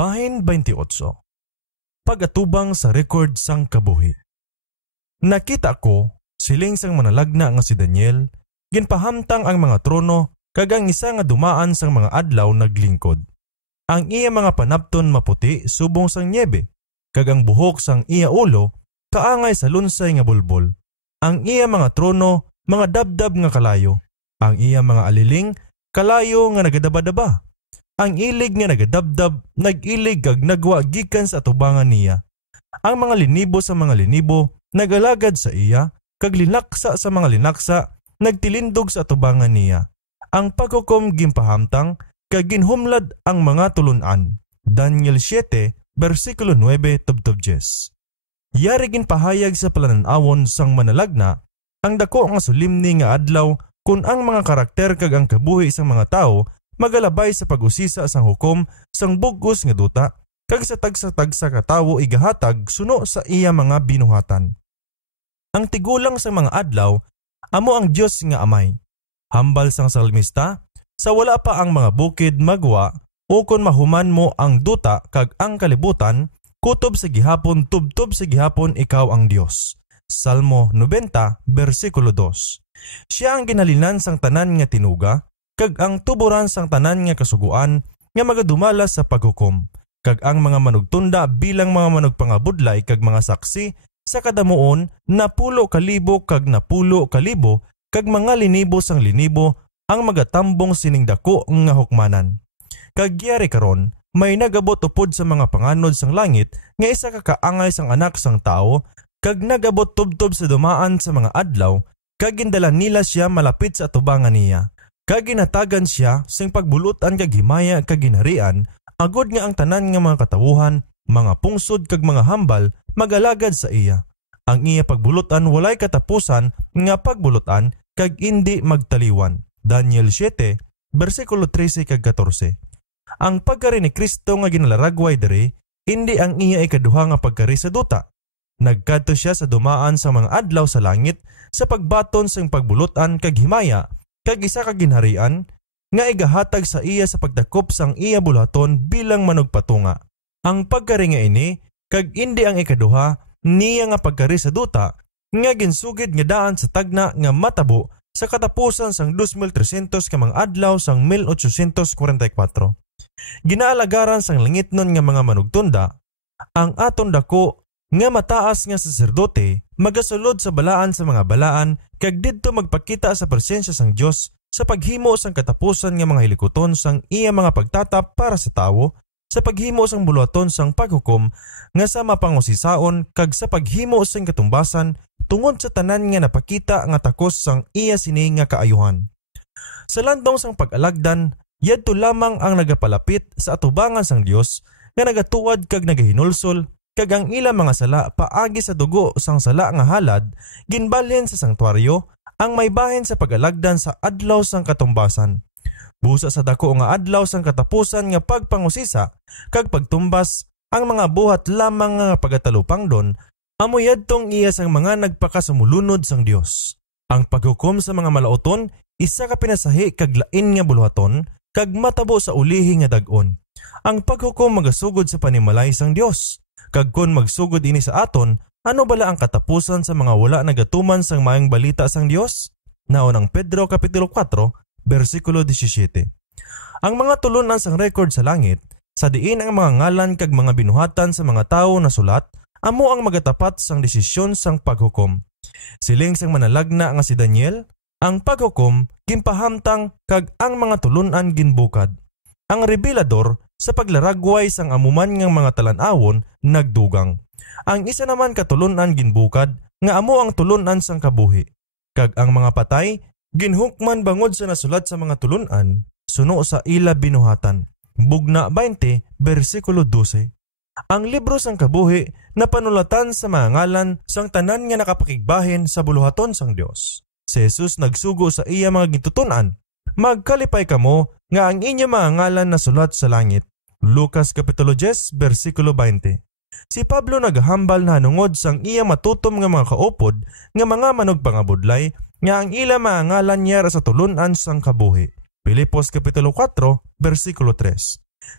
Bahin 28. Pag-atubang sa record sang kabuhi. Nakita ko, siling sang manalagna nga si Daniel, ginpahamtang ang mga trono kag ang isa nga dumaan sang mga adlaw naglingkod. Ang iya mga panapton maputi subong sang niebe, kag ang buhok sang iya ulo kaangay sa lunsay nga bulbol. Ang iya mga trono mga dabdab nga kalayo, ang iya mga aliling kalayo nga nagadaba-daba. Ang ilig nga nagadabdab nag-ilig kag nagwa gikan sa atubangan niya. Ang mga linibo sa mga linibo nagalagad sa iya, kag linaksa sa mga linaksa nagtilindog sa atubangan niya. Ang paghukom gimpahamtang kag ginhumlad ang mga tulunan. Daniel 7 versikulo 9 tubtob 10. Yari ginpahayag sa palananawon sang manalagna ang dako nga sulimni nga adlaw kun ang mga karakter kag ang kabuhi sang mga tao magalabay sa pag-usisa sang hukom sang bugos nga duta kag sa tagsa-tagsa ka tawo igahatag suno sa iya mga binuhatan. Ang tigulang sa mga adlaw amo ang Dios nga Amay. Hambal sang salmista, sa wala pa ang mga bukid magwa o kon mahuman mo ang duta kag ang kalibutan, kutob sa gihapon tubtob sa gihapon ikaw ang Dios. Salmo 90 versikulo 2. Siya ang ginhalinan sang tanan nga tinuga kag ang tuburan sang tanan nga kasuguan nga magadumala sa paghukom, kag ang mga manugtunda bilang mga manugpangabudlay kag mga saksi sa kadamuon napulo kalibo kag napulo kalibo kag mga linibo sang linibo ang magatambong sining dako nga hukmanan. Kag yari karon may nagabot upod sa mga panganod sang langit nga isa ka kaangay sang anak sang tao kag nagabot tubtob sa dumaan sa mga adlaw kag gindala nila siya malapit sa atubangan niya. Kag ginatagan siya sing pagbulutan kag himaya kag ginharian, agod nga ang tanan nga mga katawuhan, mga pungsod kag mga hambal magalagad sa iya. Ang iya pagbulutan walay katapusan nga pagbulutan kag indi magtaliwan. Daniel 7 versikulo 13 kag 14. Ang pagkari ni Kristo nga ginalaragway diri, indi ang iya ikaduha nga pagkari sa duta. Nagkadto siya sa dumaan sa mga adlaw sa langit sa pagbaton sang pagbulutan kag himaya kag isa ka ginharian nga igahatag sa iya sa pagdakop sang iya bulaton bilang manugpatunga. Ang pagkari nga ini kag indi ang ikaduha niya nga pagkari sa duta nga ginsugid nga daan sa tagna nga matabo sa katapusan sang 2300 ka mga adlaw sang 1844. Ginaalagaran sang langit nun nga mga manugtunda, ang aton dako nga mataas nga saserdote magasulod sa balaan sa mga balaan kag didto magpakita sa presensya sang Dios sa paghimo sang katapusan nga mga hilikoton sang iya mga pagtatap para sa tawo, sa paghimo sang buluhaton sang paghukom nga sa mapangusisaon kag sa paghimo sang katumbasan tungod sa tanan nga napakita nga takos sang iya sini nga kaayuhan. Sa landong sang pag-alagdan, yadto lamang ang nagapalapit sa atubangan sang Dios nga nagatuwad kag nagahinulsol kag ang ilang mga sala paagi sa dugo sang sala nga halad ginbalhin sa sangtuaryo ang may bahin sa pag-alagdan sa adlaw sang katumbasan. Busa sa dako nga adlaw sang katapusan nga pagpangusisa kag pagtumbas ang mga buhat lamang nga pagatalupang don amo yadtong iya sang mga nagpakasumulunod sang Dios. Ang paghukom sa mga malauton isa ka pinasahi kag lain nga buluhaton kag matabo sa ulihi nga dag-on. Ang paghukom magasugod sa panimalay sang Dios. Kag kon magsugod ini sa aton, ano bala ang katapusan sa mga wala nagatuman sang maayong balita sang Dios? Naon ang Pedro kapitulo 4 versikulo 17. Ang mga tulunan sang record sa langit, sa diin ang mga ngalan kag mga binuhatan sa mga tawo na sulat, amo ang magatapat sang desisyon sang paghukom. Siling sang manalagna nga si Daniel, ang paghukom ginpahamtang kag ang mga tulunan ginbukad. Ang revelador sa paglaragway sang amuman ngang mga talan-awon nagdugang. Ang isa naman katulunan ginbukad nga amo ang tulunan sang kabuhi. Kag ang mga patay ginhukman bangod sa nasulat sa mga tulunan suno sa ila binuhatan. Bugna 20 versikulo 12. Ang libro sang kabuhi napanulatan sa mga ngalan sang tanan nga nakapakigbahin sa buluhaton sang Dios. Si Jesus nagsugo sa iya mga gitutunan, magkalipay kamo nga ang inyo mga ngalan na sulat sa langit. Lucas kapitulo 10 versikulo 20. Si Pablo naghambal na hanungod sang iya matutom nga mga kaupod nga mga manugpangabudlay nga ang ila mga ngalan niya sa tulunan sang kabuhi. Pilipos kapitulo 4 versikulo 3.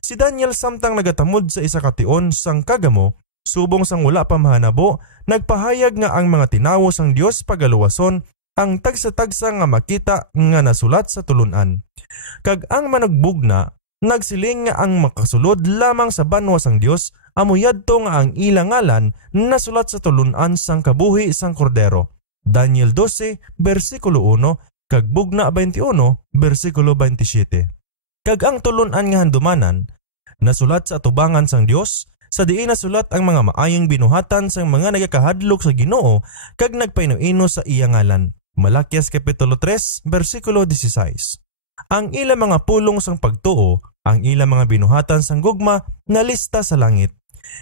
Si Daniel samtang nagatamod sa isa ka tion sang kagamo, subong sang wala pa mahanabo, nagpahayag nga ang mga tinawo sang Dios pagaluwason ang tagsa-tagsa nga makita nga nasulat sa tulunan. Kag ang managbugna, nagsiling nga ang makasulod lamang sa banwa sang Dios, amuyadto nga ang ilang ngalan nasulat sa tulunan sang kabuhi sang kordero. Daniel 12, versikulo 1, kag bugna 21, versikulo 27. Kag ang tulunan nga handumanan, nasulat sa atubangan sang Dios, sa diin nasulat ang mga maayong binuhatan sang mga nagakahadlok sa Ginoo kag nagpainuino sa iya ngalan. Malakias kapitulo 3, versikulo 16. Ang ilang mga pulong sang pagtuo, ang ilang mga binuhatan sang gugma na lista sa langit.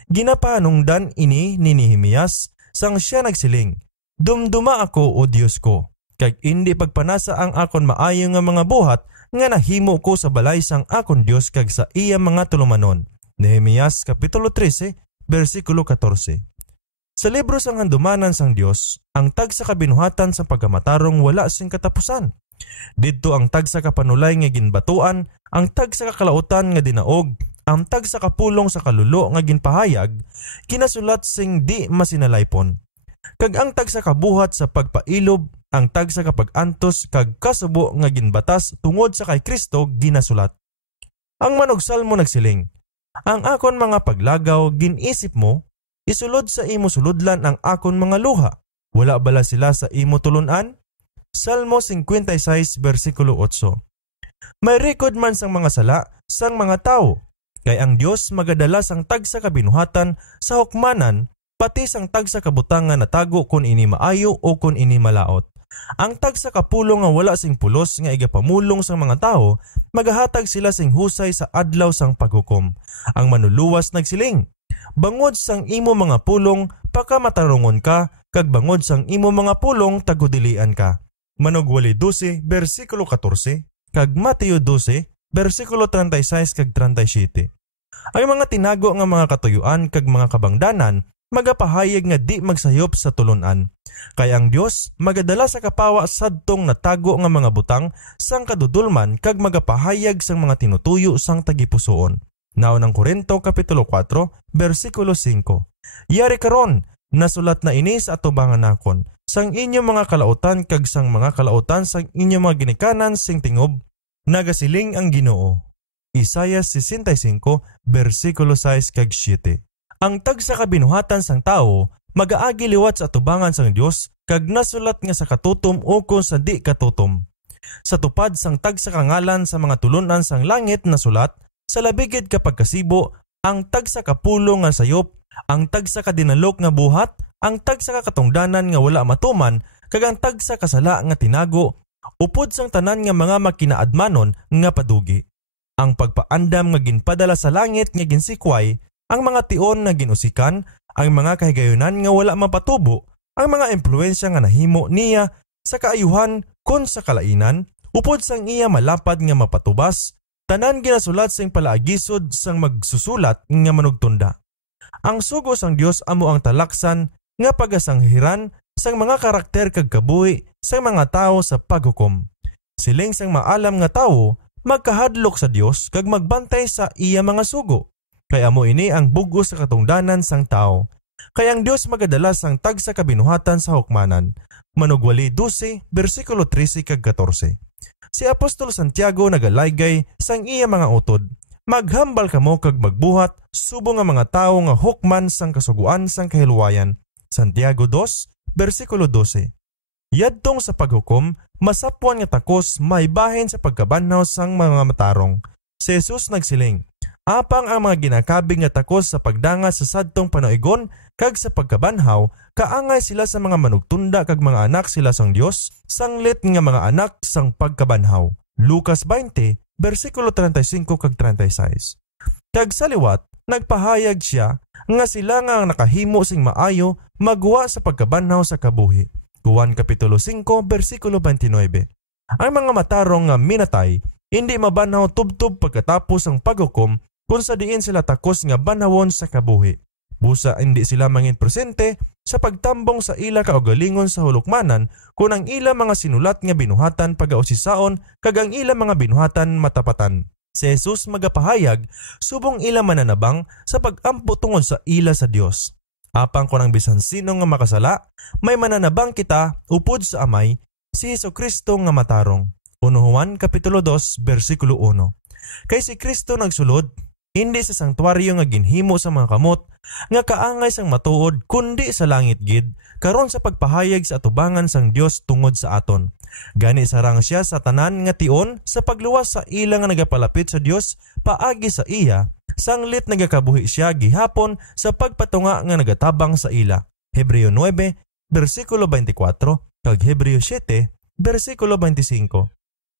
Ginapanungdan ini ni Nehemias sang siya nagsiling, "Dumduma ako o Dios ko, kag indi pagpanasa ang akon maayo nga mga buhat nga nahimo ko sa balay sang akon Dios kag sa iya mga tulumanon." Nehemias kapitulo 13, versikulo 14. Sa libro sang handumanan sang Dios, ang tagsa kabinuhatan sa pagkamatarong wala sing katapusan. Didto ang tagsa kapanulay nga ginbatuan, ang tagsa kakalautan nga dinaog, ang tagsa kapulong sa kalulo nga ginpahayag, kinasulat sing di masinalaypon. Kag ang tagsa kabuhat sa pagpailob, ang tagsa kapag-antos kag kasubo nga ginbatas tungod sa kay Kristo ginasulat. Ang manugsalmo nagsiling, "Ang akon mga paglagaw ginisip mo, isulod sa imo suludlan ang akon mga luha. Wala bala sila sa imo tulunan?" Salmo 56, versikulo 8. May record man sang mga sala sang mga tao, kay ang Dios magadala sang tagsa kabinuhatan sa hukmanan, pati sang tagsa kabutangan na tago kung ini maayo o kung ini malaot. Ang tagsa kapulong nga wala sing pulos nga igapamulong sang mga tao, magahatag sila sing husay sa adlaw sang paghukom. Ang manuluwas nagsiling, "Bangod sang imo mga pulong, pakamatarongon ka, kag bangod sang imo mga pulong, tagudilian ka." Manugwali 12, versikulo 14, kag Mateo 12, versikulo 36 kag 37. Ang mga tinago nga mga katuyuan kag mga kabangdanan, magapahayag nga di magsayop sa tulunan. Kay ang Dios magadala sa kapawa sadtong natago nga mga butang sang kadudulman kag magapahayag sang mga tinutuyo sang tagipusoon. Naunang Korinto kapitulo 4, versikulo 5. Yari karon, nasulat na ini sa atubangan nakon, sang inyong mga kalautan kag sang mga kalautan sang inyong mga ginikanan sing tingob, nagasiling ang Ginoo. Isaiah 65, versikulo 6 kag 7. Ang tagsa kabinuhatan sang tao, magaagi liwat sa atubangan sang Dios kag nasulat nga sa katutom o kung sa di katutom. Sa tupad sang tagsa kangalan sa mga tulunan sang langit na sulat, sa labigid kapag kasibo, ang tagsa kapulo nga sayop, ang tagsa kadinalok nga buhat, ang tagsa katungdanan nga wala matuman, kag ang tagsa kasala nga tinago, upod sang tanan nga mga makinaadmanon nga padugi. Ang pagpaandam nga ginpadala sa langit nga ginsikway, ang mga tion nga ginusikan, ang mga kahigayunan nga wala mapatubo, ang mga impluensya nga nahimo niya sa kaayuhan kun sa kalainan, upod sang iya malapad nga mapatubas, tanan ginasulat sang palaagisod sang magsusulat nga manugtunda. Ang sugo sang Dios amo ang talaksan nga pagasanghiran sang mga karakter kag kabuhi sang mga tawo sa paghukom. Siling sang maalam nga tawo magkahadlok sa Dios kag magbantay sa iya mga sugo. Kay amo ini ang bugo sa katungdanan sang tao. Kay ang Dios magadala sang tagsa kabinuhatan sa hukmanan. Manugwali 12, versikulo 13 kag 14. Si Apostol Santiago nagalaygay sang iya mga utod. Maghambal kamo kag magbuhat subong nga mga tawo nga hukman sang kasuguan sang kahilwayan. Santiago 2, versikulo 12. Yadtong sa paghukom, masapwan nga takos may bahin sa pagkabanhaw sang mga matarong. Si Jesus nagsiling, "Apang ang mga ginakabing nga takos sa pagdanga sa sadtong panaigon kag sa pagkabanhaw, kaangay sila sa mga manugtunda kag mga anak sila sang Dios, sanglit nga mga anak sang pagkabanhaw." Lucas 20, versikulo 35 kag 36. Kag sa liwat, nagpahayag siya nga sila nga nakahimo sing maayo magwa sa pagkabanhaw sa kabuhi. Juan kapitulo 5, versikulo 29. Ang mga matarong nga minatay, hindi mabanhaw tubtob pagkatapos ang paghukom kung sa diin sila takos nga banhawon sa kabuhi. Busa hindi sila mangin presente sa pagtambong sa ila kaugalingon sa hulukmanan kung ang ila mga sinulat nga binuhatan pagausisaon kag ang ila mga binuhatan matapatan. Si Jesus magapahayag subong ila mananabang sa pag-ampo tungod sa ila sa Dios. Apang kunang bisan sino nga makasala, may mananabang kita upod sa Amay, si Jesucristo nga matarong. 1 Juan kapitulo 2 bersikulo 1. Kay si Kristo nagsulod, hindi sa sangtuaryo nga ginhimo sa mga kamot, nga kaangay sang matuod kundi sa langit gid, karon sa pagpahayag sa atubangan sang Dios tungod sa aton. Gani sarang siya sa tanan nga tion sa pagluwas sa ila nga nagapalapit sa Dios paagi sa iya, sanglit nagakabuhi siya gihapon sa pagpatunga nga nagatabang sa ila. Hebreo 9 bersikulo 24 kag Hebreo 7 bersikulo 25.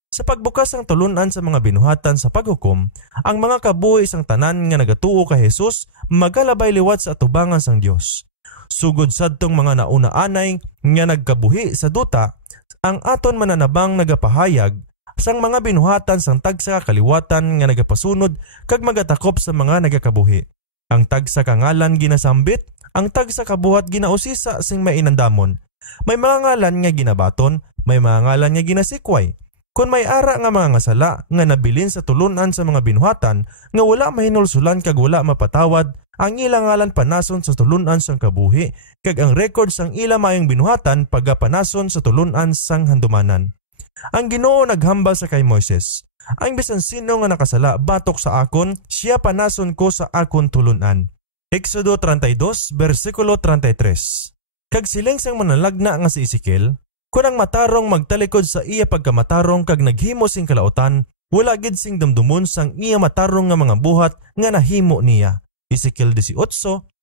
Sa pagbukas ng tulunan sa mga binuhatan sa paghukom, ang mga kabuhi sang tanan nga nagatuo kay Jesus magalabay liwat sa atubangan sang Dios. Sugod sadtong mga nauna-anay nga nagkabuhi sa duta, ang aton mananabang nagapahayag sang mga binuhatan sang tagsa kaliwatan nga nagapasunod kag magatakop sa mga nagakabuhi. Ang tagsa kangalan ginasambit, ang tagsa kabuhat ginausisa sing mainandamon. May mga ngalan nga ginabaton, may mga ngalan nga ginasikway. Kung may ara nga mga ngasala nga nabilin sa tulunan sa mga binuhatan nga wala mahinulsulan kag wala mapatawad, ang ilang ngalan panason sa tulunan sang kabuhi kag ang record sang ila mayong binuhatan pagapanason sa tulunan sang handumanan. Ang Ginoo naghambal sa kay Moises, ang bisan sino nga nakasala batok sa akon, siya panason ko sa akon tulunan. Exodo 32 bersikulo 33. Kag siling sang manalagna nga si Ezekiel, kung ang matarong magtalikod sa iya pagkamatarong kag naghimo sing kalautan, wala gid sing dumdumon sang iya matarong nga mga buhat nga nahimo niya. Ezekiel 18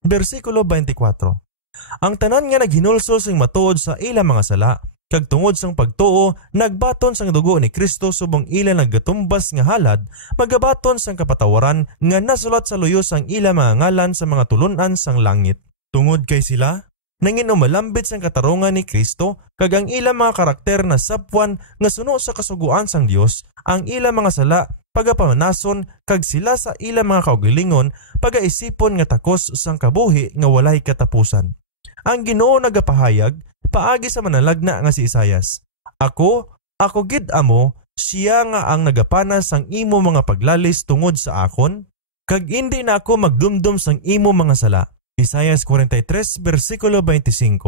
bersikulo 24. Ang tanan nga naghinulsol sing matuod sa ila mga sala, kag tungod sang pagtuo nagbaton sang dugo ni Kristo subong ila nagatumbas nga halad, magabaton sang kapatawaran nga nasulat sa luyo sang ila mga ngalan sa mga tulunan sang langit. Tungod kay sila nangin umalambit sang katarungan ni Kristo kag ang ila mga karakter na sapwan nga suno sa kasuguan sang Dios, ang ila mga sala pagapamanason kag sila sa ila mga kaugalingon pagaisipon nga takos sang kabuhi nga walay katapusan. Ang Ginoo nagapahayag paagi sa manalagna nga si Isaias, Ako gid amo, siya nga ang nagapanas sang imo mga paglalis tungod sa akon, kag hindi na ako magdumdum sang imo mga sala. Isaias 43 bersikulo 25.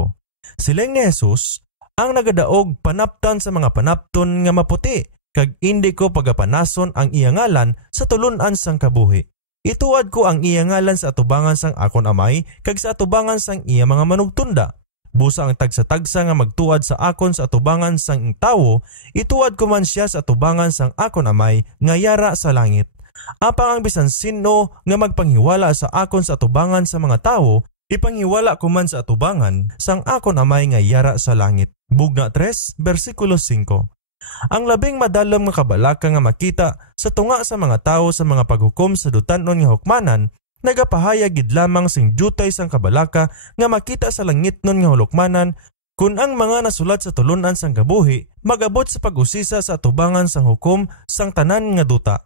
Siling ni Jesus ang nagadaog panaptan sa mga panapton nga maputi, kag hindi ko pagapanason ang iya ngalan sa tulunan sang kabuhi. Ituad ko ang iya ngalan sa atubangan sang akon Amay kag sa atubangan sang iya mga manugtunda. Busa ang tagsa-tagsa nga magtuad sa akon sa atubangan sang tawo, ituad ko man siya sa atubangan sang akon Amay nga yara sa langit. Apang ang bisan sino nga magpanghiwala sa akon sa atubangan sa mga tao, ipanghiwala ko man sa atubangan sang akon Amay nga yara sa langit. Bugna 3 bersikulo 5. Ang labing madalom nga kabalaka nga makita sa tunga sa mga tao sa mga paghukom sa dutanon nga hukmanan, nagapahayag gid lamang sing jutay sang kabalaka nga makita sa langitnon nga hulukmanan, kun ang mga nasulat sa tulunan sang kabuhi magabot sa pag-usisa sa atubangan sang hukom sang tanan nga duta.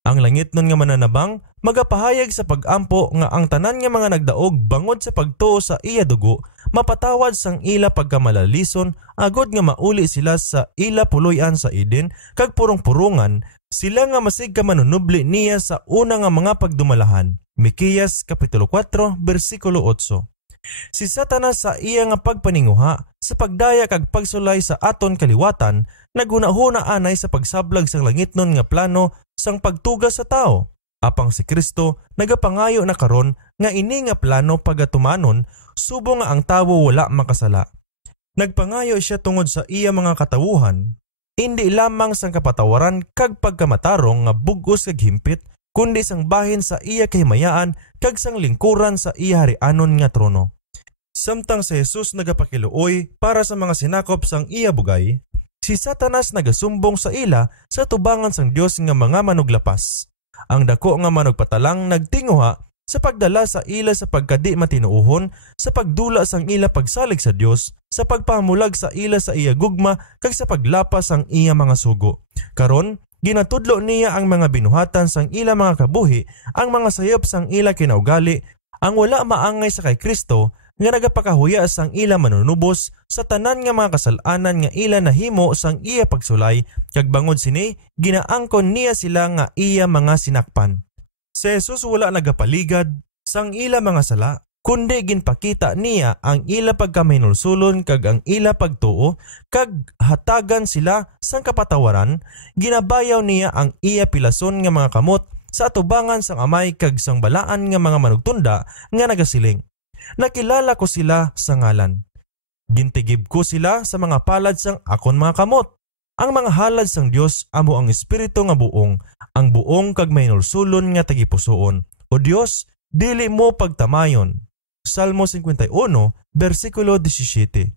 Ang langit nun nga mananabang, magapahayag sa pag-ampo nga ang tanan nga mga nagdaog bangod sa pagtuo sa iya dugo, mapatawad sang ila pagkamalalison, agod nga mauli sila sa ila puloy-an sa Eden, kag purong-purungan, sila nga masig ka manunubli niya sa una nga mga pagdumalahan. Mikeyas kapitulo 4, bersikulo 8. Si Satanas sa iya nga pagpaninguha, sa pagdaya kag pagsulay sa aton kaliwatan, naghuna-huna anay sa pagsablag sang langitnon nga plano sang pagtugas sa tao. Apang si Kristo nagapangayo na karon nga ini nga plano pagatumanon, subong nga ang tawo wala makasala. Nagpangayo siya tungod sa iya mga katawuhan, hindi lamang sang kapatawaran kag pagkamatarong nga bugos kag himpit, kundi sang bahin sa iya kahimayaan kag sang lingkuran sa iya harianon nga trono. Samtang si Jesus nagapakiluoy para sa mga sinakop sang iya bugay, si Satanas nagasumbong sa ila sa tubangan sang Dios nga mga manuglapas. Ang dako nga manugpatalang nagtinguha sa pagdala sa ila sa pagkadi matinuuhon, sa pagdula sang ila pagsalig sa Dios, sa pagpamulag sa ila sa iya gugma kag sa paglapas sang iya mga sugo. Karon ginatudlo niya ang mga binuhatan sang ila mga kabuhi, ang mga sayop sang ila kinaugali, ang wala maangay sa kay Kristo nga nagapakahuya sang ila manunubos sa tanan nga mga kasalanan nga ila nahimo sang iya pagsulay kag bangod sini ginaangkon niya sila nga iya mga sinakpan. Si Jesus wala nagapaligad sang ila mga sala kundi ginpakita niya ang ila pagkamahinulsulon kag ang ila pagtuo kag hatagan sila sang kapatawaran. Ginabayaw niya ang iya pilason nga mga kamot sa atubangan sang amay kag sang balaan nga mga manugtunda nga nagasiling, nakilala ko sila sa ngalan. Gintigib ko sila sa mga palad sang akon mga kamot. Ang mga halad sang Dios amo ang espiritu nga buong, ang buong kag mahinulsulon nga tagipusoon. O Dios, dili mo pagtamayon. Salmo 51, versikulo 17.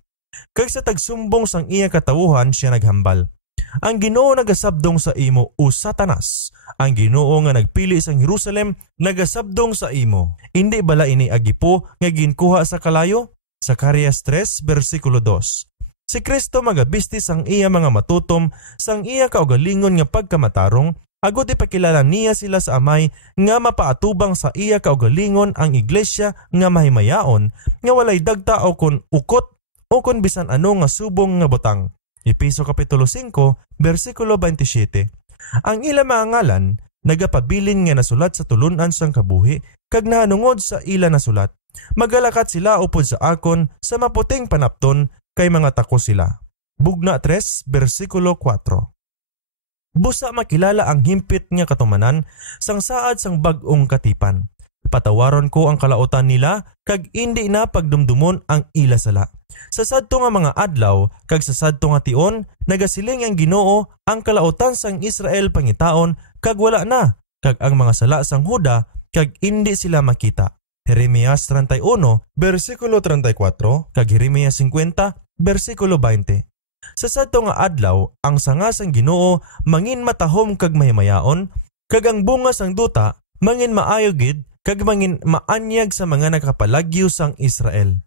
Kag sa tagsumbong sang iya katawuhan siya naghambal. Ang Ginoo nagasabdong sa imo, o Satanas. Ang Ginoo nga nagpili sang Jerusalem nagasabdong sa imo. Indi bala ini agipo nga ginkuha sa kalayo? Zacarias 3, versikulo 2. Si Kristo magabistis ang iya mga matutom sang iya kaugalingon nga pagkamatarong, agud ipakilala niya sila sa amay nga mapaatubang sa iya kaugalingon ang iglesia nga mahimayaon nga walay dagta o kon ukot o kon bisan ano nga subong nga butang. Efeso kapitulo 5, versikulo 27. Ang ila mga ngalan nagapabilin nga nasulat sa tulunan sang kabuhi kag nahanungod sa ila nasulat. Magalakat sila upod sa akon sa maputing panapton kay mga tako sila. Bugna 3, versikulo 4. Busa makilala ang himpit nga katumanan sang saad sang bag-ong katipan. Patawaron ko ang kalautan nila kag indi na pagdumdumon ang ila sala. Sa sadto nga mga adlaw kag sa sadto nga tion nagasiling ang Ginoo ang kalautan sang Israel pangitaon kag wala na kag ang mga sala sang Huda kag indi sila makita. Jeremias 31, versikulo 34 kag Jeremias 50, versikulo 20. Sa sadto nga adlaw ang sanga sang Ginoo mangin matahom kag mahimayaon kag ang bunga sang duta mangin maayo gid kag mangin maanyag sa mga nakapalagyo sang Israel.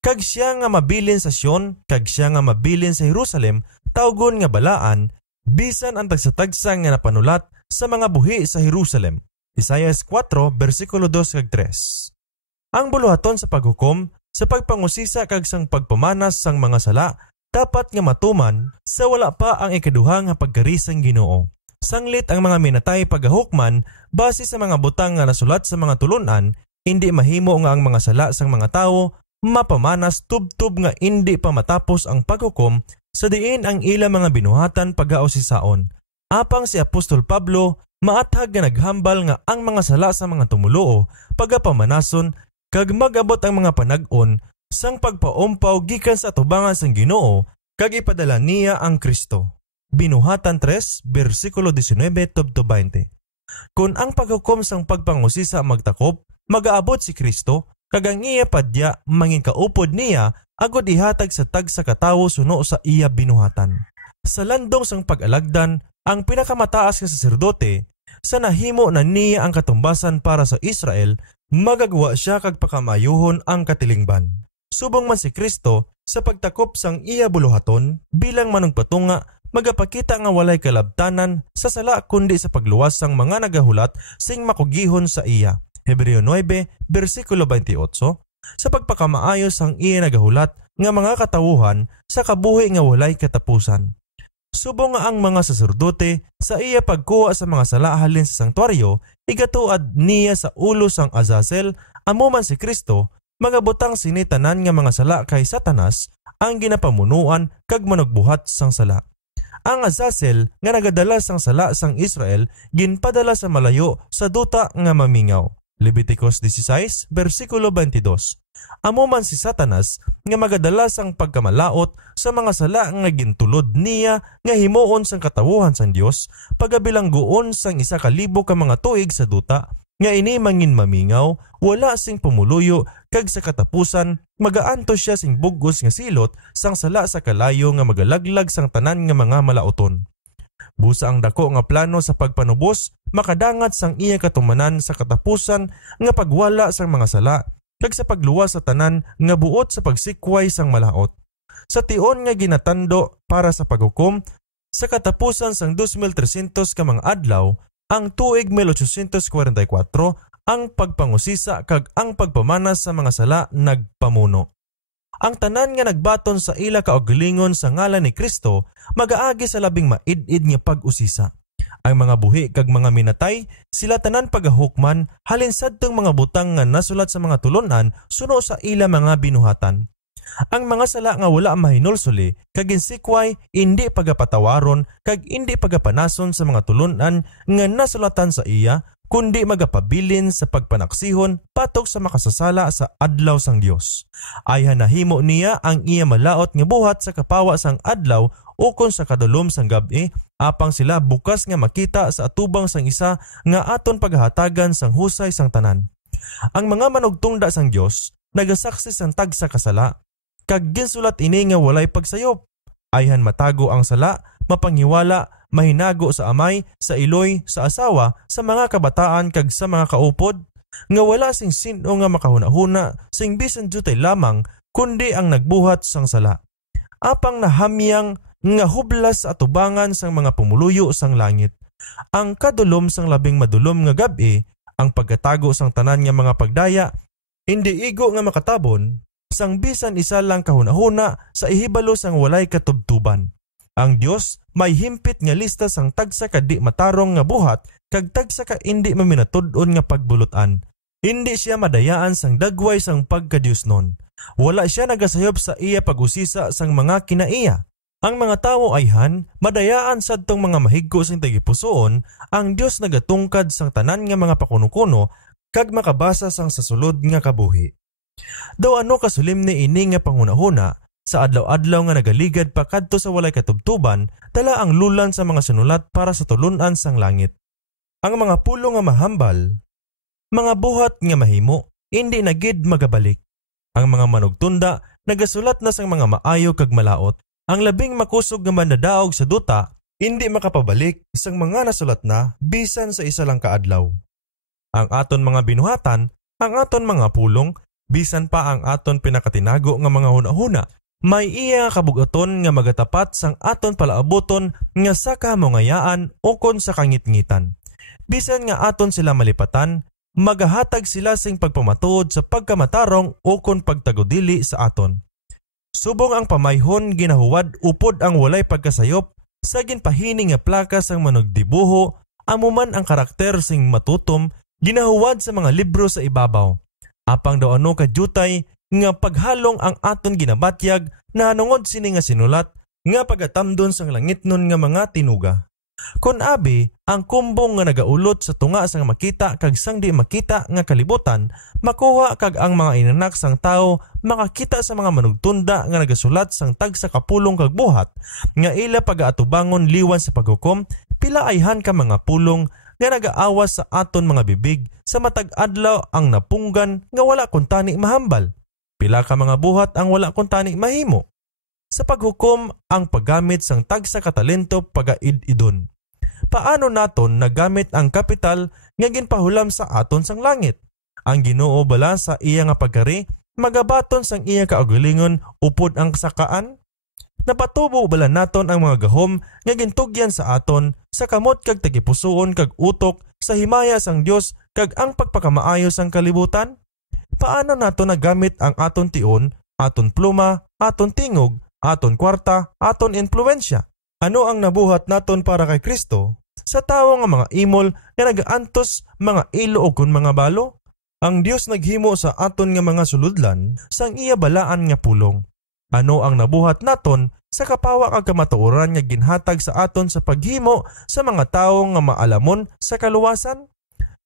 Kag siya nga mabilin sa Sion, kag siya nga mabilin sa Jerusalem, tawgon nga balaan, bisan ang tagsatagsa nga napanulat sa mga buhi sa Jerusalem. Isaias 4, versikulo 2 kag 3. Ang buluhaton sa paghukom, sa pagpangusisa kag sang pagpamanas sang mga sala, dapat nga matuman sa wala pa ang ikaduha nga pagkarisang Ginoo. Sanglit ang mga minatay pagahukman base sa mga butang nga nasulat sa mga tulunan, hindi mahimo nga ang mga sala sang mga tawo mapamanas tubtub nga hindi pa matapos ang paghukom sa diin ang ila mga binuhatan pagaosisaon. Apang si Apostol Pablo maathag nga naghambal nga ang mga sala sa mga tumuluo pagapamanason kag magabot ang mga panag-on sang pagpaumpaw gikan sa atubangan sang Ginoo kag ipadala niya ang Kristo. Binuhatan 3, versikulo 19-20. Kung ang paghukom sang pagpangusisa magtakop, magaabot si Kristo, kag ang iya padya mangin kaupod niya agod ihatag sa tag sa katawo suno sa iya binuhatan. Sa landong sang pag-alagdan, ang pinakamataas nga saserdote, sa nahimo na niya ang katumbasan para sa Israel, magagawa siya kag pakamayuhon ang katilingban. Subong man si Kristo sa pagtakop sang iya buluhaton bilang manugpatunga, magapakita nga walay kalabtanan sa sala kundi sa pagluwas sang mga nagahulat sing makugihon sa iya. Hebreo 9, versikulo 28. Sa pagpakamaayos ang iya nagahulat nga mga katawuhan sa kabuhi nga walay katapusan. Subong nga ang mga saserdote sa iya pagkuha sa mga sala halin sa sanktuaryo, igatuad niya sa ulo sang Azazel, amo man si Kristo, magabutang sinitanan nga mga sala kay Satanas ang ginapamunuan kag manugbuhat sang sala. Ang Azazel nga nagadala sang sala sang Israel ginpadala sa malayo sa duta nga mamingaw. Leviticus 16, versikulo 22. Amo man si Satanas nga magadala sang pagkamalaot sa mga sala nga gintulod niya nga himuon sang katawuhan sang Dios pagabilangguon sang 1,000 ka mga tuig sa duta nga ini mangin mamingaw, wala sing pumuluyo kag sa katapusan magaanto siya sing bugos nga silot sang sala sa kalayo nga magalaglag sang tanan nga mga malaoton. Busa ang dako nga plano sa pagpanubos, makadangat sang iya katumanan sa katapusan nga pagwala sang mga sala kag sa pagluwas sa tanan nga buot sa pagsikway sang malaot. Sa tion nga ginatando para sa paghukom, sa katapusan sang 2,300 ka mga adlaw, ang tuig 1844, ang pagpangusisa kag ang pagpamanas sa mga sala nagpamuno. Ang tanan nga nagbaton sa ila kaugalingon sa ngalan ni Kristo magaagi sa labing maid-id nga pag-usisa. Ang mga buhi kag mga minatay, sila tanan pagahukman halin sadtong mga butang nga nasulat sa mga tulunan suno sa ila mga binuhatan. Ang mga sala nga wala mahinulsuli kag insikway indi pagapatawaron kag indi pagapanason sa mga tulunan nga nasulatan sa iya, kundi magapabilin sa pagpanaksihon patok sa makasasala sa adlaw sang Dios. Ayhan nahimo niya ang iya malaot nga buhat sa kapawa sang adlaw ukon sa kadulom sang gabi, apang sila bukas nga makita sa atubang sang isa nga aton paghahatagan sang husay sang tanan. Ang mga manugtungda sang Dios nagasaksi sang tagsa kasala, kag ginsulat ini nga walay pagsayop. Ayhan matago ang sala, mapanghiwala, mahinago sa amay, sa iloy, sa asawa, sa mga kabataan kag sa mga kaupod, nga wala sing sino nga makahuna-huna sing bisan jutay lamang kundi ang nagbuhat sang sala. Apang nahamyang nga hublas sa atubangan sang mga pumuluyo sang langit. Ang kadulom sang labing madulom nga gabi, ang pagkatago sang tanan nga mga pagdaya, hindi igo nga makatabon, sang bisan isa lang kahuna-huna sa ihibalo sang walay katubtuban. Ang Dios may himpit nga lista sang tagsa ka di matarong nga buhat kag tagsa ka indi maminatud-on nga pagbulutan. Hindi siya madayaan sang dagway sang pagkadiosnon. Wala siya nagasayop sa iya pag-usisa sang mga kinaiya. Ang mga tawo ayhan madayaan sadtong mga mahigko sang tagipusoon, ang Dios nagatungkad sang tanan nga mga pakuno-kuno kag makabasa sang sasulod nga kabuhi. Daw ano kasulim ni ini nga panghuna-huna, sa adlaw-adlaw nga nagaligad pa kadto sa walay katubtuban, dala ang lulan sa mga sinulat para sa tulunan sang langit. Ang mga pulo nga mahambal, mga buhat nga mahimo, hindi na gid magabalik. Ang mga manugtunda nagasulat na sang mga maayo kag malaot. Ang labing makusog nga mandadaog sa duta, hindi makapabalik sang mga nasulat na bisan sa isa lang kaadlaw. Ang aton mga binuhatan, ang aton mga pulong, bisan pa ang aton pinakatinago nga mga huna-huna, may iya nga kabugaton nga magatapat sang aton palaaboton nga sa kamungayaan ukon sa kangitngitan. Bisan nga aton sila malipatan, magahatag sila sing pagpamatuod sa pagkamatarong ukon pagtagodili sa aton. Subong ang pamayhon ginahuwad upod ang walay pagkasayop, sa ginpahining nga plaka sang manugdibuho, amuman ang karakter sing matutom, ginahuwad sa mga libro sa ibabaw. Apang daw ano kadyutay nga paghalong ang aton ginabatyag na hanungod sini nga sinulat nga pagatamdon sang langitnon nga mga tinuga. Kun abi ang kumbong nga nagaulot sa tunga sang makita kag sang di makita nga kalibutan, makuha kag ang mga inanak sang tao makakita sa mga manugtunda nga nagasulat sang tagsa kapulong kag buhat nga ila pagaatubangon liwan sa paghukom, pila ayhan ka mga pulong nga nagaawas sa aton mga bibig sa matag adlaw ang napunggan nga wala kun tani mahambal. Pila ka mga buhat ang wala kun tani mahimo. Sa paghukom ang paggamit sang tagsa katalento pagaid-idon. Paano naton nagamit ang kapital nga ginpahulam sa aton sang langit? Ang Ginoo bala sa iya nga pagkari magabaton sang iya kaugalingon upod ang sakaan? Napatubo bala naton ang mga gahom nga gintugyan sa aton sa kamot kag tagipusoon kag utok sa himaya sang Dios kag ang pagpakamaayo sang kalibutan? Paano nato nagamit ang aton tion, aton pluma, aton tingog, aton kwarta, aton influensya? Ano ang nabuhat naton para kay Kristo sa tawo nga mga imol nga nagaantos mga ilo o kun mga balo? Ang Dios naghimo sa aton nga mga suludlan sang iya balaan nga pulong. Ano ang nabuhat naton sa kapawa kag kamatuoran nga ginhatag sa aton sa paghimo sa mga tawo nga maalamon sa kaluwasan?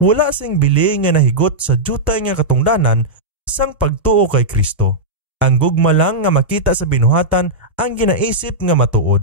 Wala sing bili nga nahigot sa jutay nga katungdanan sang pagtuo kay Kristo. Ang gugma lang nga makita sa binuhatan ang ginaisip nga matuod.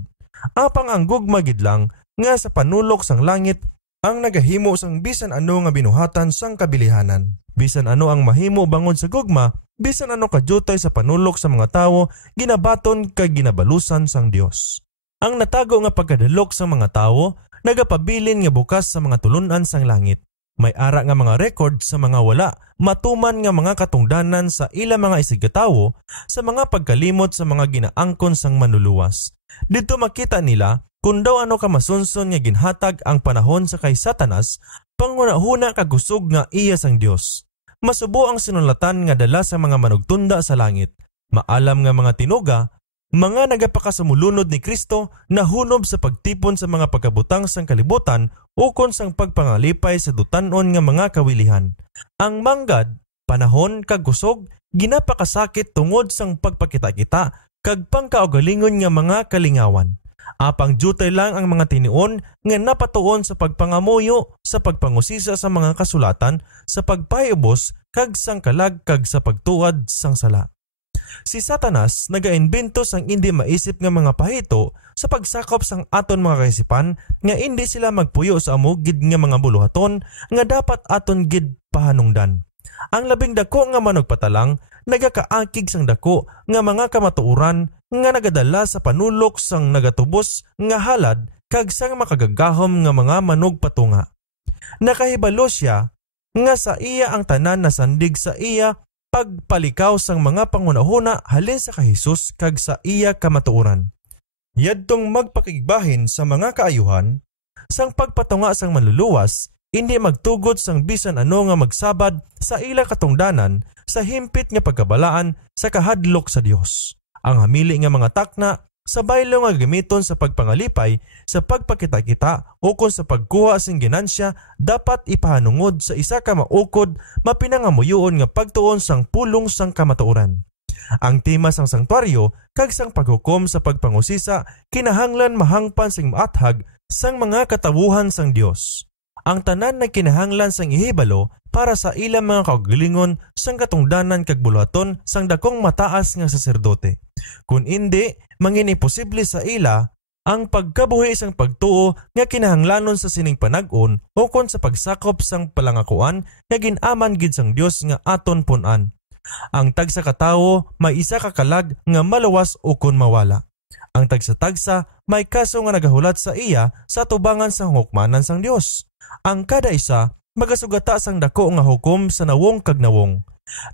Apang ang gugma gid lang nga sa panulok sang langit ang nagahimo sang bisan ano nga binuhatan sang kabilihanan. Bisan ano ang mahimo bangod sa gugma, bisan ano kadyutay sa panulok sa mga tawo, ginabaton kag ginabalusan sang Dios. Ang natago nga pagkadalok sa mga tawo, nagapabilin nga bukas sa mga tulunan sang langit. May ara nga mga record sa mga wala, matuman nga mga katungdanan sa ila mga isigatawo sa mga pagkalimot sa mga ginaangkon sang manluluwas. Dito makita nila kung daw ano ka masunson nga ginhatag ang panahon sa kay Satanas Panghuna-huna kag kusog nga iya sang Dios. Masubo ang sinulatan nga dala sa mga manugtunda sa langit. Maalam nga mga tinuga, mga nagapakasamulunod ni Kristo na hunob sa pagtipon sa mga pagkabutang sang kalibutan ukon sang pagpangalipay sa dutanon nga mga kawilihan. Ang manggad, panahon kag kusog, ginapakasakit tungod sang pagpakita-kita kag pangkaugalingon nga mga kalingawan. Apang jutay lang ang mga tinion nga napatuon sa pagpangamuyo, sa pagpangusisa sa mga kasulatan, sa pagpayubos kag sang kalag kag sa pagtuad sang sala. Si Satanas nagaimbento sang hindi maisip nga mga pahito sa pagsakop sang aton mga kaisipan nga hindi sila magpuyo sa amo gid nga mga buluhaton nga dapat aton gid pahanungdan. Ang labing dako nga manugpatalang nagakaakig sang dako nga mga kamatuoran nga nagadala sa panulok sang nagatubos nga halad kag sang makagagahom nga mga manugpatunga. Nakahibalo siya nga sa iya ang tanan na sandig sa iya pagpalikaw sang mga panghunahuna halin sa kay Jesus kag sa iya kamatuoran. Yadtong magpakigbahin sa mga kaayuhan, sang pagpatunga sang manluluwas, hindi magtugot sang bisan ano nga magsabad sa ila katungdanan sa himpit nga pagkabalaan sa kahadlok sa Dios. Ang hamili nga mga takna sa baylo nga gamiton sa pagpangalipay, sa pagpakita-kita o kung sa pagkuha sing ginansya dapat ipahanungod sa isa ka maukod mapinangamuyoon nga pagtuon sang pulong sang kamatuoran. Ang tema sang sanktuaryo kag sang paghukom sa pagpangusisa kinahanglan mahangpan sing maathag sang mga katawuhan sang Dios. Ang tanan na kinahanglan sang ihibalo para sa ilang mga kaugalingon sang katungdanan kag buluhaton sang dakong mataas nga saserdote. Kung hindi, mangin imposible sa ila ang pagkabuhi sang pagtuo nga kinahanglanon sa sining panag-on o kon sa pagsakop sang palangakuan nga ginaman gid sang Dios nga aton punan. Ang tagsa katawo may isa ka kalag nga malawas o kon mawala. Ang tagsa-tagsa may kaso nga nagahulat sa iya sa tubangan sang hukmanan sang Dios. Ang kada isa magasugata sang dako nga hukom sa nawong kag nawong.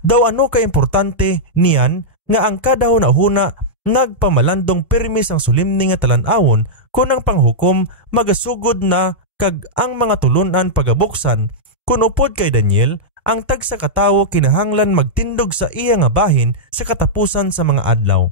Daw ano ka importante niyan nga ang kada hunahuna nagpamalandong pirmi sang sulimni nga talan-awon kun ang panghukom magasugod na kag ang mga tulunan pagabuksan. Kun upod kay Daniel, ang tagsa katawo kinahanglan magtindog sa iya nga bahin sa katapusan sa mga adlaw.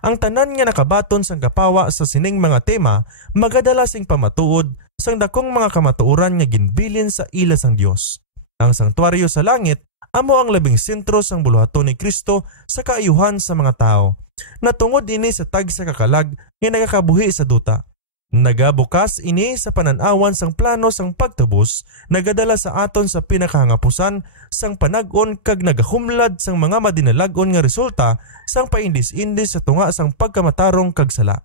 Ang tanan nga nakabaton sang kapawa sa sining mga tema magadala sing pamatuod sang dakong mga kamatuoran nga ginbilin sa ila sang Dios. Ang sanktuaryo sa langit amo ang labing sentro sang buluhaton ni Kristo sa kaayuhan sa mga tao. Natungod ini sa tagsa kakalag nga nagakabuhi sa duta. Nagabukas ini sa pananawan sang plano sang pagtubos, nagadala sa aton sa pinakahangapusan sang panag-on kag nagahumlad sang mga madinalag-on nga resulta sang paindis-indis sa tunga sang pagkamatarong kag sala.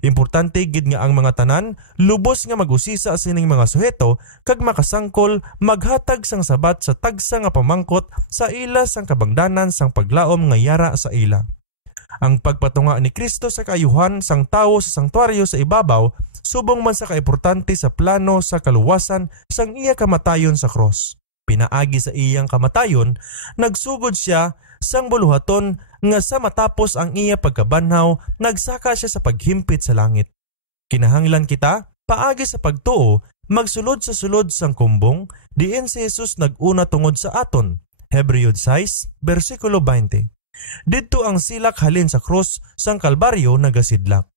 Importante gid nga ang mga tanan lubos nga magusisa sining mga suheto kag makasangkol maghatag sang sabat sa tagsa nga pamangkot sa ila sang kabangdanan sang paglaom nga yara sa ila. Ang pagpatunga ni Kristo sa kaayuhan sang tawo sa sanktuaryo sa ibabaw subong man sa kaimportante sa plano sa kaluwasan sang iya kamatayon sa cross. Pinaagi sa iyang kamatayon, nagsugod siya sang buluhaton nga sa matapos ang iya pagkabanhaw, nagsaka siya sa paghimpit sa langit. Kinahanglan kita, paagi sa pagtuo, magsulod sa sulod sang kumbong, diin si Jesus nag-una tungod sa aton. Hebreo 6, versikulo 20. Didto ang silak halin sa krus sang Kalbaryo nagasidlak.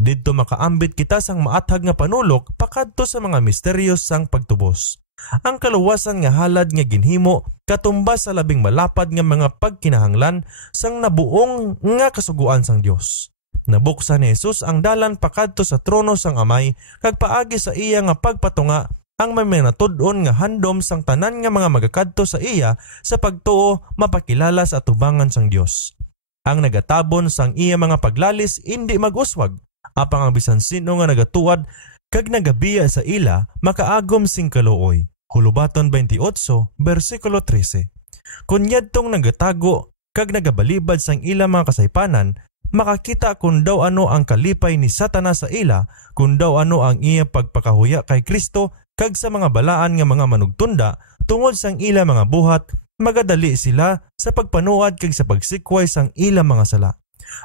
Didto makaambit kita sang maathag nga panulok pakadto sa mga misteryos sang pagtubos. Ang kaluwasan nga halad nga ginhimo katumbas sa labing malapad nga mga pagkinahanglan sang nabuong nga kasuguan sang Dios. Nabuksan ni Jesus ang dalan pakadto sa trono sang Amay kag paagi sa iya nga pagpatunga ang may natud-on nga handom sang tanan nga mga magakadto sa iya sa pagtuo mapakilala sa atubangan sang Dios. Ang nagatabon sang iya mga paglalis hindi maguswag, apang ang bisan sino nga nagatuad kag nagabiya sa ila makaagom sing kaluoy. Hulubaton 28, versikulo 13. Kun yadtong nagatago kag nagabalibad sang ila mga kasaypanan, makakita kung daw ano ang kalipay ni Satanas sa ila, kung daw ano ang iya pagpakahuya kay Kristo kag sa mga balaan nga mga manugtunda tungod sang ila mga buhat, magadali sila sa pagpanuad kag sa pagsikway sang ila mga sala.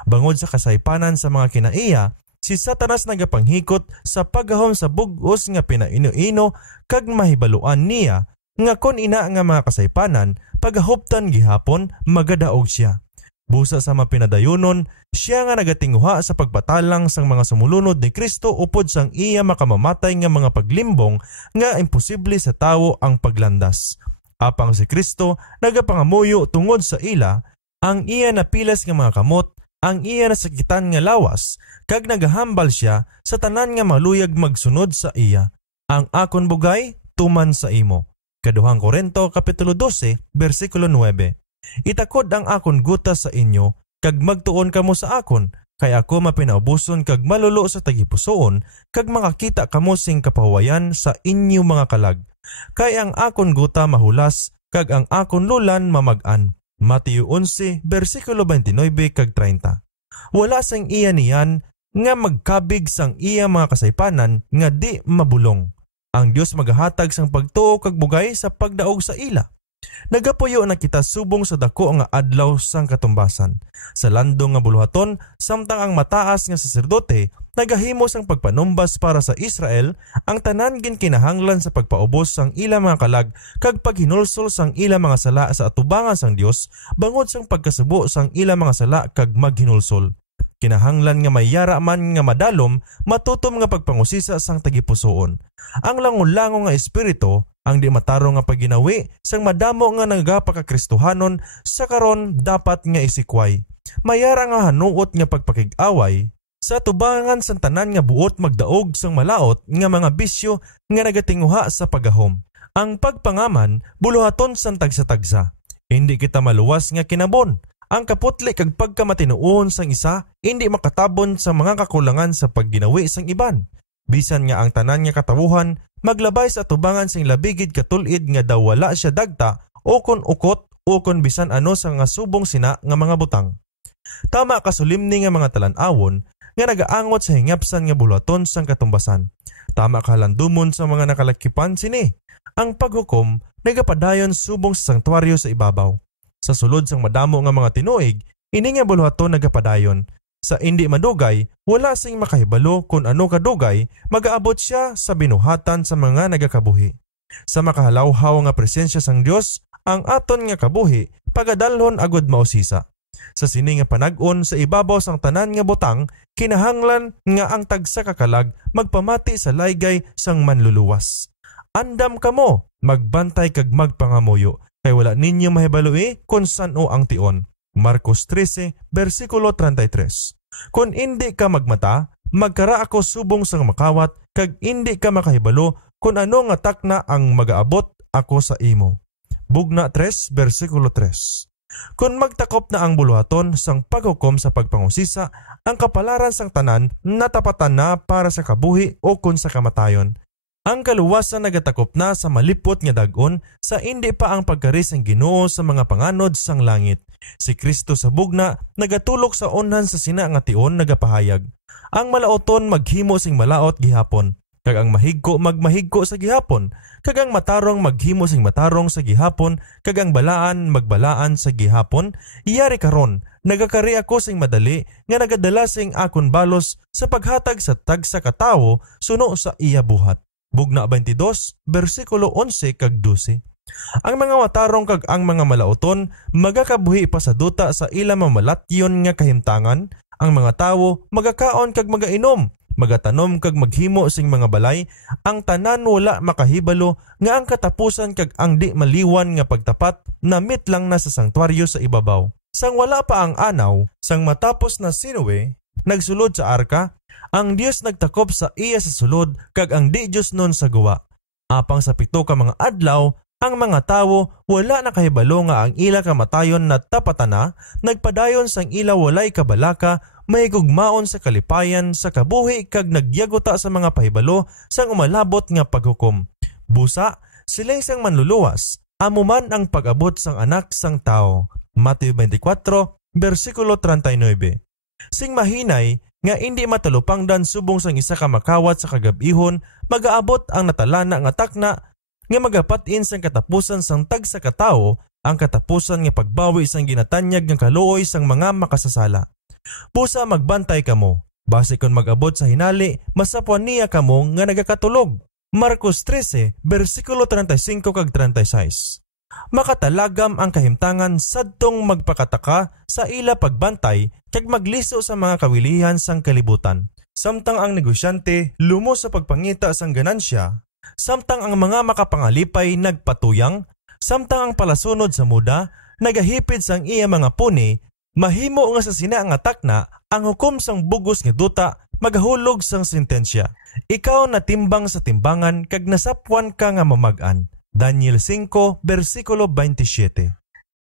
Bangod sa kasaypanan sa mga kinaiya, si Satanas nagapanghikot sa paghahom sa bug-os nga pinaino-ino kag mahibaluan niya nga kon ina nga mga kasaypanan paghahuptan gihapon magadaog siya. Busa sa mapinadayunon, siya nga nagatinguha sa pagpatalang sang mga sumulunod ni Kristo upod sang iya makamamatay nga mga paglimbong nga imposible sa tawo ang paglandas. Apang si Kristo nagapangamuyo tungod sa ila, ang iya napilas nga mga kamot, ang iya nasakitan nga lawas, kag nagahambal siya sa tanan nga maluyag magsunod sa iya. Ang akon bugay tuman sa imo. Kaduhang Korinto kapitulo 12 bersikulo 9. Itakod ang akon guta sa inyo, kag magtuon kamo sa akon, kay ako mapinaubuson kag malulo sa tagipusoon, kag makakita kamo sing kapahuwayan sa inyo mga kalag. Kay ang akon guta mahulas, kag ang akon lulan mamag-an. Mateo 11 bersikulo 29 kag 30. Wala sang iya niyan nga magkabig sang iya mga kasaypanan nga di mabulong. Ang Dios magahatag sang pagtuo kag bugay sa pagdaog sa ila. Nagapuyo na kita subong sa dako nga adlaw sang katumbasan. Sa landong nga buluhaton, samtang ang mataas nga saserdote nagahimo sang pagpanumbas para sa Israel, ang tanan ginkinahanglan sa pagpaubos sang ila mga kalag kag paghinulsol sang ila mga sala sa atubangan sang Dios bangod sang pagkasubo sang ila mga sala kag maghinulsol. Kinahanglan nga mayara man nga madalom, matutom nga pagpangusisa sang tagipusoon. Ang langon-lango nga espiritu, ang di matarong nga pagginawi sang madamo nga nagapakakristohanon sa karon dapat nga isikway. Mayara nga hanuot nga pagpakig-away sa tubangan sang tanan nga buot magdaog sang malaot nga mga bisyo nga nagatinguha sa pagahom. Ang pagpangaman buluhaton sang tagsa-tagsa. Hindi kita maluwas nga kinabon. Ang kaputli kag pagkamatinuon sang isa hindi makatabon sa mga kakulangan sa pagginawi sang iban. Bisan nga ang tanan nga katawuhan maglabay sa tubangan sing labigid katulid nga daw wala siya dagta o kon ukot o kon bisan ano sa nga subong sina nga mga butang. Tama kasulimni nga mga talan-awon nga nagaangot sa hingapsan nga bulaton sang katumbasan. Tama kalandumon sa mga nakalakipan sini. Ang paghukom nagapadayon subong sa sanktuaryo sa ibabaw. Sa sulod sang madamo nga mga tinuig, ini nga buluhaton nagapadayon. Sa indi madugay, wala sing makahibalo kung ano kadugay, magaabot siya sa binuhatan sa mga nagakabuhi. Sa makahalawhaw nga presensya sang Dios, ang aton nga kabuhi, pagadalhon agud mausisa. Sa sini nga panag-on sa ibabaw sang tanan nga butang, kinahanglan nga ang tagsa kakalag magpamati sa laygay sang manluluwas. Andam kamo, magbantay kag magpangamuyo, kay wala ninyo mahibaloi kung saan-o ang tion. Marcos 13, versikulo 33. Kung hindi ka magmata, magkara ako subong sang makawat, kag hindi ka makahibalo kung ano nga takna ang magaabot ako sa imo. Bugna 3, versikulo 3. Kung magtakop na ang buluhaton sang paghukom sa pagpangusisa, ang kapalaran sang tanan natapatan na para sa kabuhi o kun sa kamatayon. Ang kaluwasan nagatakop na sa malipot nga dag-on sa hindi pa ang pagkari sang Ginoo sa mga panganod sang langit. Si Kristo sa bugna nagatulok sa unhan sa sina nga tion nagapahayag. Ang malaoton maghimo sing malaot gihapon, kag ang mahigko magmahigko sa gihapon, kag ang matarong maghimo sing matarong sa gihapon, kag ang balaan magbalaan sa gihapon. Iyari karon nagakari ako sing madali nga nagadala sing akon balos sa paghatag sa tagsa katawo suno sa iya buhat. Bugna 22, versikulo 11 kag 12. Ang mga matarong kag ang mga malaoton magakabuhi pa sa duta sa ila mamalatyon nga kahimtangan. Ang mga tawo magakaon kag magainom, magatanom kag maghimo sing mga balay. Ang tanan wala makahibalo nga ang katapusan kag ang di maliwan nga pagtapat namit lang na sa sanktuaryo sa ibabaw. Sang wala pa ang anaw, sang matapos na Sinuwe, nagsulod sa arka, ang Dios nagtakop sa iya sa sulod kag ang di Dios nun sa guwa. Apang sa 7 ka mga adlaw, ang mga tawo wala nakahibalo nga ang ila kamatayon na tapatan na, nagpadayon sang ila walay kabalaka, may gugmaon sa kalipayan sa kabuhi kag nagyaguta sa mga pahibalo sang umalabot nga paghukom. Busa, sila sang manluluwas, amuman ang pag-abot sang anak sang tao. Mateo 24, versikulo 39. Sing mahinay, nga hindi matalupangdan subong sang isa ka makawat sa kagabihon, magaabot ang natalana nga takna, nga magapatin sang katapusan sang tagsa katawo, ang katapusan nga pagbawi sang ginatanyag ng kaluoy sang mga makasasala. Pusa magbantay kamo, Base kon mag-abot sa hinali, masapuan niya kamo nga nagakatulog. Marcos 13, versikulo 35 kag 36. Makatalagam ang kahimtangan sadtong magpakataka sa ila pagbantay kag magliso sa mga kawilihan sang kalibutan. Samtang ang negosyante lumo sa pagpangita sang ganansya, samtang ang mga makapangalipay nagpatuyang, samtang ang palasunod sa muda nagahipid sang iya mga puni, mahimo nga sa sina nga takna ang hukom sang bugos nga duta magahulog sang sentensya. Ikaw natimbang sa timbangan kag nasapwan ka nga mamag-an. Daniel 5, versikulo 27.